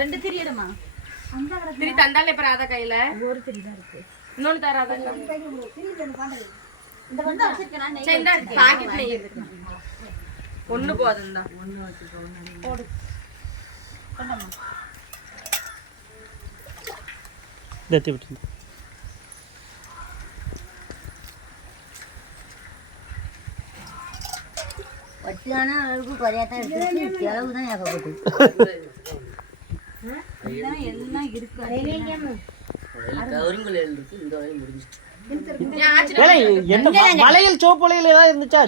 ரெண்டு திரியடுமா திரி தந்தாலே இப்ப ராதா கையில ஒரு திரி தான் இருக்கு. இன்னொன்னு தராதா இந்த வந்து வச்சிருக்கேன். சரி இந்த பாக்கெட் நெய் இருக்கு. ஒண்ணு போதும் தான். ஒண்ணு வச்சுக்கோ. போடு. கொண்டமா. தேத்தி விட்டு. வட்டியான அளவுக்கு குறையாதான் இருக்கு. செலவு தான் ஏகப்பட்டு. எல்லாம் இருக்கு. என்ன வளையல் சோப்பு வளையல் ஏதாவது இருந்துச்சா?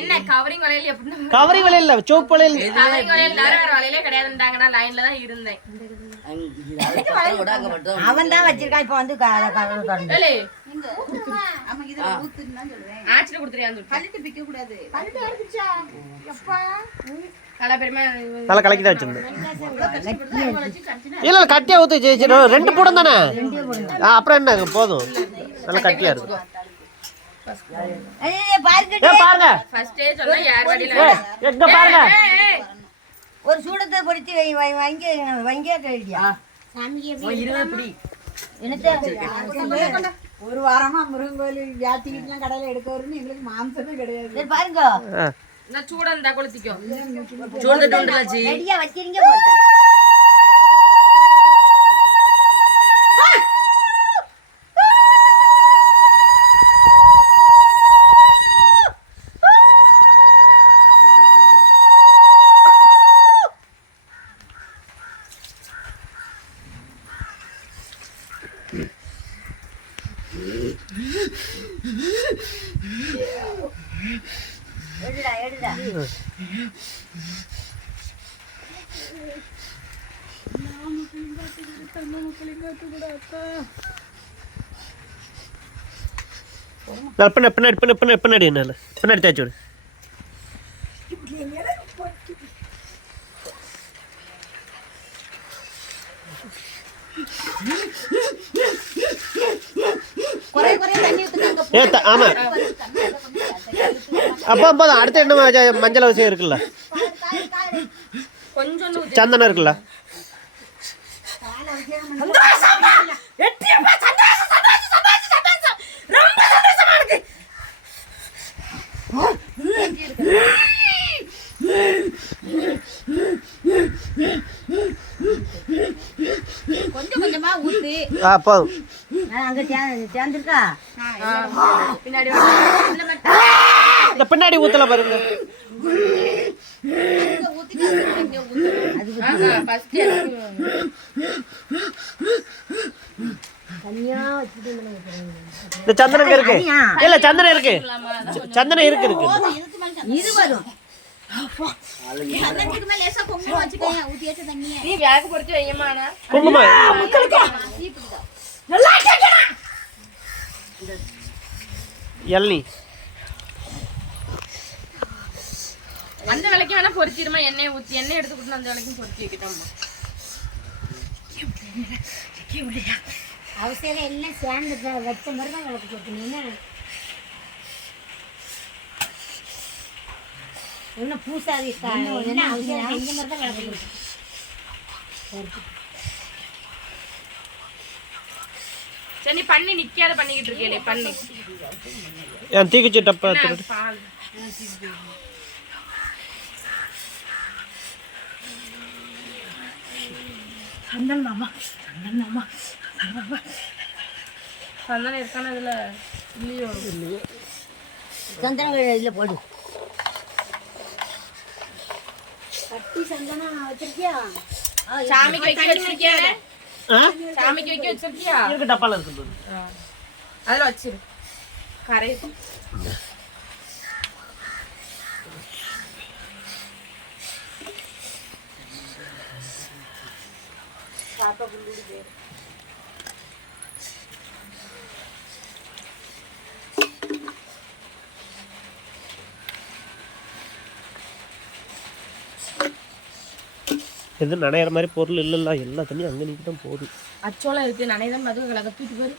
என்ன கவரிங் வளையல் எப்படி? கவரிங் வளையல் இல்ல, சோப்பு வளையல். கவரிங் வளையல் வேற வளையலே கிடையாதுன்றாங்க. நான் லைன்ல தான் இருந்தேன். அவன் தான் வச்சிருக்கான். இப்ப வந்து ஆச்சில குடுத்துறியான்னு கல்லிட்டு பிக்க கூடாது. கல்லிட்டு அடிச்சா எப்பா நல்லா பெருமை நல்லா கலக்கி தான் வச்சிருந்தேன். இல்ல கட்டியா ஊத்து ஜெயிச்சிரு. ரெண்டு போடும் தானே. அப்புறம் என்ன போதும். நல்லா கட்டியா இருக்கு. பாருங்க ஃபர்ஸ்ட் டே சொன்னா யார் வடியில எங்க பாருங்க. ஒரு சூடத்தை பொறுத்து வாங்கி கழிடியா ஒரு வாரமா முருகன் கோயில் வியாத்திக்கிட்டு கடையில எடுக்க வரும்னு எங்களுக்கு மாம்சமே கிடையாது. பாருங்க நான் சூடா இருந்தா கொளுத்திக்கும். ரெடியா வச்சிருங்க. எடுடா எடுடா. பின்னாடி என்ன பின்னாடி தேய்ச்சி விடு. ஆமா அப்போ அடுத்த என்ன மஞ்சள் அவசியம் இருக்குல்ல, கொஞ்சம் சந்தனம் இருக்குல்ல. கொஞ்சம் கொஞ்சமா ஊத்து. போதும். அங்க சேர்ந்துருக்கா பின்னாடி இந்த பின்னாடி ஊத்தல பாருங்க. இந்த சந்தனம் இருக்கு. இல்ல சந்தனம் இருக்கு. சந்தனம் இருக்கு இருக்கு. இது வரும். சந்தனத்துக்கு மேல லேசா குங்குமம் வச்சுக்கோங்க. ஊத்தி வச்ச தண்ணியை நீ வேக பொறுத்து வையமானா குங்குமம் எல்லி அந்த விலைக்கு வேணா பொரிச்சிருமா. எண்ணெய் ஊத்தி எண்ணெய் எடுத்துக்கிட்டு அந்த விலைக்கும் பொரிச்சு வைக்கிட்டோம்மா. அவசியம் எல்லாம் சேர்ந்து வச்ச மாதிரி தான் விளக்கு போட்டுனீங்கன்னா ஒன்றும் பூசாதி என்ன அவசியம் செஞ்ச மாதிரி தான் விளக்கு போட்டு. சரி பண்ணி நிக்காத பண்ணிக்கிட்டு இருக்கே பண்ணி என் தீக்குச்சி டப்பா பால் சந்தனமா சந்தனம் இருக்கான இதுல இல்லையோ சந்தனம் இதில் போடு. கட்டி சந்தனம் வச்சிருக்கியா? சாமிக்கு வைக்க வச்சிருக்கியா? சாமிக்கு வைக்க வச்சிருக்கியா? இருக்கு டப்பால இருக்கு. அதுல வச்சிரு. கரை பாப்பா குள்ளிடு பேர். எது நனையிற மாதிரி பொருள் இல்லைல்ல, எல்லா தண்ணியும் அங்கே நிற்க தான் போகுது. அச்சோளம் இருக்கு, நனைதான் மது கலக்கி பாரு.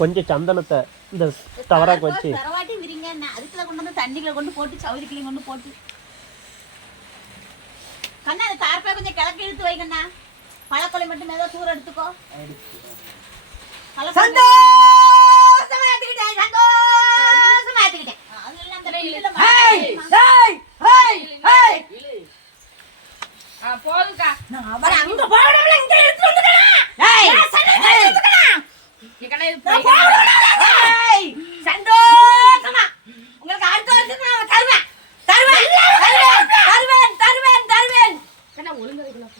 கொஞ்சம் சந்தனத்தை இந்த தவறாக்கு வச்சு வைங்க என்ன அதுக்குள்ள கொண்டு வந்து தண்ணிக்குள்ள கொண்டு போட்டு சவுதிக்குள்ள கொண்டு போட்டு கண்ணா அந்த தார்ப்பை கொஞ்சம் கிழக்கு இழுத்து வைங்கண்ணா பழக்கொலை மட்டும் ஏதோ தூரம் எடுத்துக்கோ சந்தோஷமா ஏத்துக்கிட்டேன் சந்தோஷமா ஏத்துக்கிட்டேன் அதெல்லாம் அந்த போதுக்கா அங்க போறவங்கள இங்க எடுத்து வந்துடா சந்தோஷமா உங்களுக்கு அடுத்த வருஷம் நான் தருவேன் தருவேன் தருவேன் தருவேன் தருவேன் என்ன ஒழுங்கா வைக்கலாம்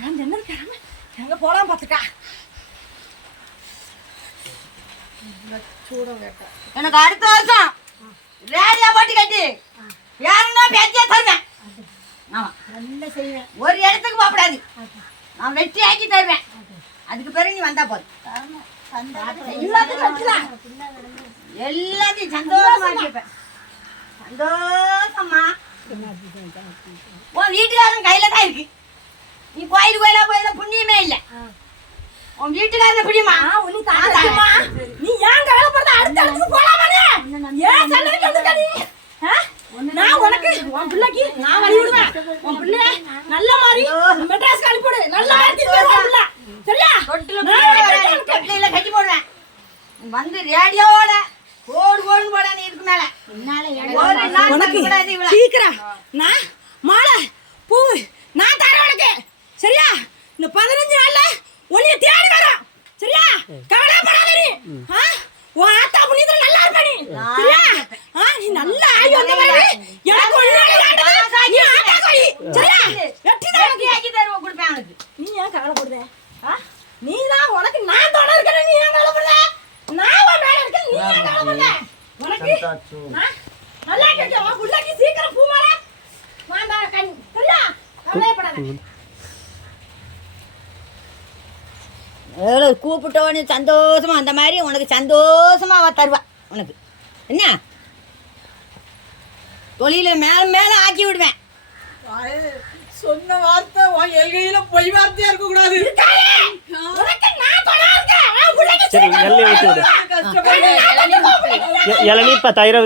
நான் என்ன இருக்காம எங்க போலாம் பாத்துக்கா எனக்கு அடுத்த வருஷம் ரேடியோ போட்டு கட்டி யாருன்னா பேச்சே தருவேன் ஆமா நல்ல செய்வேன். ஒரு இடத்துக்கு போகக்கூடாது நான் வெற்றி ஆக்கி தருவேன் அதுக்கு பிறகு நீ வந்தா போதும் எல்லாத்தையும் வச்சுக்கலாம் எல்லாத்தையும் சந்தோஷமா இருப்பேன் சந்தோஷமா உன் வீட்டுக்காரன் கையில தான் இருக்கு நீ கோயிலுக்கு கோயிலா புண்ணியமே இல்லை உன் வீட்டுக்காரன் புரியுமா நீ ஏன் கவலைப்படுற அடுத்த இடத்துக்கு போலாமானே ஏன் சண்டைக்கு வந்துட்ட நீ நான் உனக்கு உன் பிள்ளைக்கு நான் வழி விடுவேன் உன் பிள்ளை நல்ல மாதிரி மெட்ராஸ் கழி போடு நல்ல மாதிரி பிள்ளை சரியா தொட்டில கட்டி போடுவேன் வந்து ரேடியோவோட ஓடு ஓடு போட நீ இருக்கு மேல உனக்கு சீக்கிரம் நான் மாலை பூ நான் தரேன் உனக்கு சரியா இந்த 15 நாள்ல உன்னை தேடி வரோம் சரியா கவலைப்படாத நீ உன் ஆத்தா புண்ணியத்துல நல்லா இருப்ப நீ சரியா நீ நல்ல ஆயி வந்த மாதிரி எனக்கு ஒரு நாள் நீ ஆத்தா கோயி சரியா வெற்றி தான் ஆக்கி தருவோம் கொடுப்பேன் உனக்கு நீ ஏன் கவலைப்படுற நீ தான் உனக்கு நான் தோண இருக்கற நீ ஏன் கவலைப்படுற நான் உன் மேல இருக்க நீ ஏன் கவலைப்படுற உனக்கு நல்லா கேக்க உன் புள்ளைக்கு சீக்கிரம் பூ மாலை வாண்டா கண் சரியா கவலைப்படாத கூப்பிட்டவனு சந்தோஷமா அந்த மாதிரி உனக்கு சந்தோஷமா அவ தருவா உனக்கு என்ன தொழில மேல மேல ஆக்கி விடுவேன் சொன்ன வார்த்தை எல்கையில பொய் வார்த்தையா இருக்க கூடாது. சரி எல்லாம் ஊற்றி விடு. இளநீ இப்போ தயிர்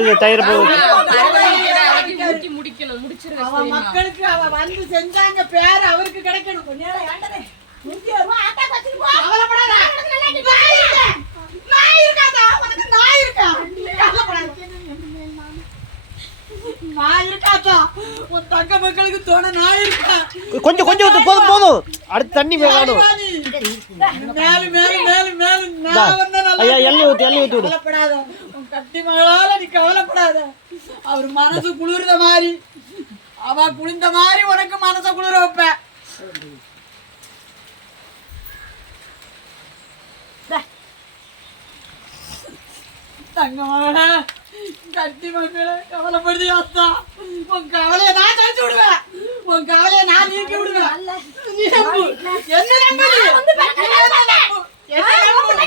முடிக்கணும் முடிச்சிருங்க. அவ மக்களுக்கு அவ வந்து செஞ்சாங்க பேர் அவருக்கு கிடைக்கணும். கொஞ்சம் கொஞ்சம் ஊத்து போதும் போதும் அடுத்து தண்ணி வேணும். எண்ணெய் ஊற்றி விடு. கட்டி மகளால நீ கவலைப்படாத. அவர் மனசு குளிர்ந்த மாதிரி அவ குளிர்ந்த மாதிரி உனக்கு மனசை குளிர வைப்பேன். தங்கமான கட்டி மக்களை கவலைப்படுது அத்தா. உன் கவலையை நான் தடுத்து விடுவேன். உன் கவலையை நான் நீக்கி விடுவேன். என்ன நம்பு? என்ன நம்பு?